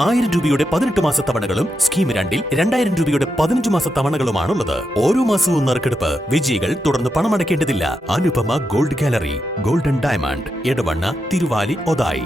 1000 രൂപയുടെ 18 മാസ തവണകളും സ്കീം 2-ൽ 2000 രൂപയുടെ 15 മാസ തവണകളുമാണുള്ളത്. ഓരോ മാസവും നറുക്കെടുപ്പ്. വിജയികൾ തുടർന്ന് പണമടയ്ക്കേണ്ടതില്ല. Anupama gold gallery, golden diamond, Edavanna, Thiruvali, Othayi.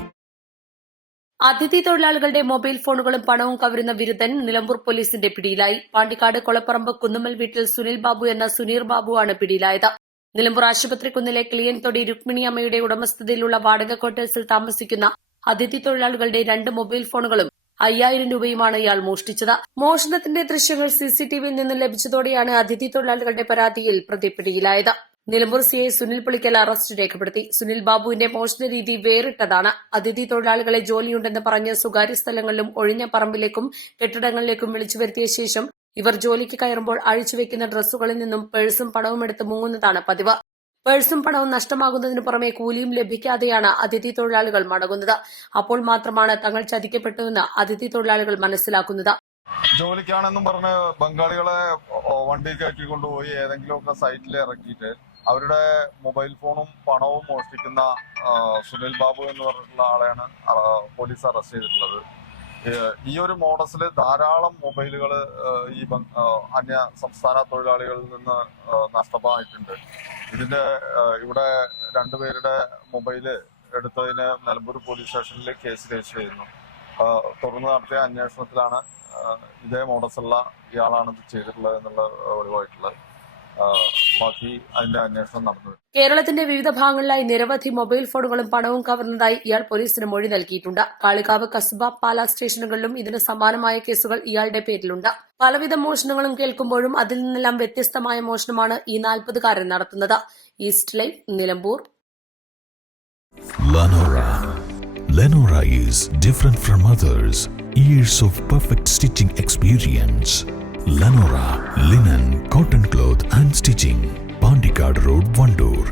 അതിഥി തൊഴിലാളികളുടെ മൊബൈൽ ഫോണുകളും പണവും കവരുന്ന വിരുദ്ധൻ നിലമ്പൂർ പോലീസിന്റെ പിടിയിലായി. പാണ്ടിക്കാട് കൊളപ്പറമ്പ് കുന്നുമ്മൽ വീട്ടിൽ സുനിൽ ബാബു എന്ന സുനീർ ബാബുവാണ് പിടിയിലായത്. നിലമ്പൂർ ആശുപത്രിക്കുന്നിലെ ക്ലിയൻതൊടി രുക്മിണി അമ്മയുടെ ഉടമസ്ഥതയിലുള്ള വാടക ക്വാർട്ടേഴ്സിൽ താമസിക്കുന്ന അതിഥി തൊഴിലാളികളുടെ 2 മൊബൈൽ ഫോണുകളും 5000 രൂപയുമാണ് ഇയാൾ മോഷ്ടിച്ചത്. മോഷണത്തിന്റെ ദൃശ്യങ്ങൾ സിസിടിവിയിൽ നിന്ന് ലഭിച്ചതോടെയാണ് അതിഥി തൊഴിലാളികളുടെ പരാതിയിൽ പ്രതി പിടിയിലായത്. നിലമ്പൂർ സിഐ സുനിൽ പുളിക്കൽ അറസ്റ്റ് രേഖപ്പെടുത്തി. സുനിൽ ബാബുവിന്റെ മോഷണ രീതി വേറിട്ടതാണ്. അതിഥി തൊഴിലാളികളെ ജോലിയുണ്ടെന്ന് പറഞ്ഞ് സ്വകാര്യ സ്ഥലങ്ങളിലും ഒഴിഞ്ഞ പറമ്പിലേക്കും കെട്ടിടങ്ങളിലേക്കും വിളിച്ചു വരുത്തിയ ശേഷം ഇവർ ജോലിക്ക് കയറുമ്പോൾ അഴിച്ചുവെക്കുന്ന ഡ്രസ്സുകളിൽ നിന്നും പേഴ്സും പണവും എടുത്ത് മുങ്ങുന്നതാണ് പതിവ്. പേഴ്സും പണവും നഷ്ടമാകുന്നതിനു പുറമെ കൂലിയും ലഭിക്കാതെയാണ് അതിഥി തൊഴിലാളികൾ മടങ്ങുന്നത്. അപ്പോൾ മാത്രമാണ് തങ്ങൾ ചതിക്കപ്പെട്ടുവെന്ന് അതിഥി തൊഴിലാളികൾ മനസ്സിലാക്കുന്നത്. ജോലിക്കാണെന്നും പറഞ്ഞ് ബംഗാളികളെ വണ്ടി കയറ്റി കൊണ്ടുപോയി ഏതെങ്കിലുമൊക്കെ സൈറ്റിൽ ഇറക്കിയിട്ട് അവരുടെ മൊബൈൽ ഫോണും പണവും മോഷ്ടിക്കുന്ന സുനിൽ ബാബു എന്ന് പറഞ്ഞിട്ടുള്ള ആളെയാണ് പോലീസ് അറസ്റ്റ് ചെയ്തിട്ടുള്ളത്. ഈ ഒരു മോഡസിൽ ധാരാളം മൊബൈലുകൾ ഈ അന്യ സംസ്ഥാന തൊഴിലാളികളിൽ നിന്ന് നഷ്ടമായിട്ടുണ്ട്. ഇതിന്റെ ഇവിടെ 2 പേരുടെ മൊബൈല് എടുത്തതിന് നിലമ്പൂർ പോലീസ് സ്റ്റേഷനിൽ കേസ് രജിസ്റ്റർ ചെയ്യുന്നു. തുടർന്ന് നടത്തിയ അന്വേഷണത്തിലാണ് ഇതേ മോഡസുള്ള ഇയാളാണ് ഇത് ചെയ്തിട്ടുള്ളത് എന്നുള്ള ഒഴിവായിട്ടുള്ളത്. ബാക്കി അതിന്റെ അന്വേഷണം നടന്നു. കേരളത്തിന്റെ വിവിധ ഭാഗങ്ങളിലായി നിരവധി മൊബൈൽ ഫോണുകളും പണവും കവർന്നതായി ഇയാൾ പോലീസിന് മൊഴി നൽകിയിട്ടുണ്ട്. കാളികാവ്, കസ്ബ, പാലാ സ്റ്റേഷനുകളിലും ഇതിന് സമാനമായ കേസുകൾ ഇയാളുടെ പേരിലുണ്ട്. പലവിധ മോഷണങ്ങളും കേൾക്കുമ്പോഴും അതിൽ നിന്നെല്ലാം വ്യത്യസ്തമായ മോഷണമാണ് ഈ 40-കാരൻ നടത്തുന്നത്. East line, Nilambur. Lenora is different from others. Years of perfect stitching experience. Lenora linen, cotton cloth and stitching. Pandikad Road, Vandoor.